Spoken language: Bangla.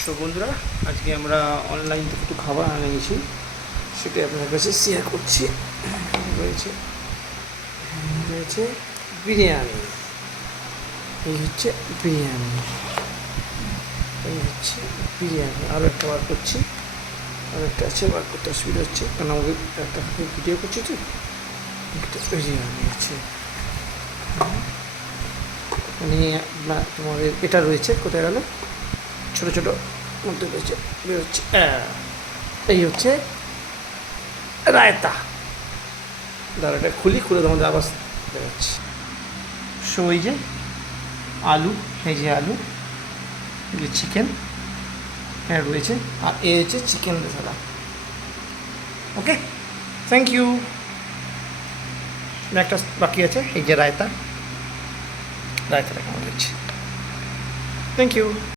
সো বন্ধুরা, আজকে আমরা অনলাইন থেকে একটু খাবার আনিয়েছি, সেটাই আপনার কাছে শেয়ার করছি। রয়েছে রয়েছে বিরিয়ানি, এই হচ্ছে বিরিয়ানি, এই হচ্ছে বিরিয়ানি। আরও একটা বার করছি, আরও একটা আছে, বার করতে অসুবিধা হচ্ছে কারণ আমাকে একটা ভিডিও করছি তো। একটা বিরিয়ানি আছে, মানে তোমাদের এটা রয়েছে, কোথায় গেল, ছোটো ছোটো মধ্যে রয়েছে, বেরোচ্ছে। এই হচ্ছে রায়তা। দাঁড়াটা খুলে তোমাদের আবার বেরোচ্ছে। সো এই যে আলু, এই যে আলু, এই যে চিকেন হ্যাঁ রয়েছে, আর এ হচ্ছে chicken rezala. Okay, thank you. একটা বাকি আছে, এই যে রায়তা, রায়তাটা কেমন হচ্ছে। Thank you.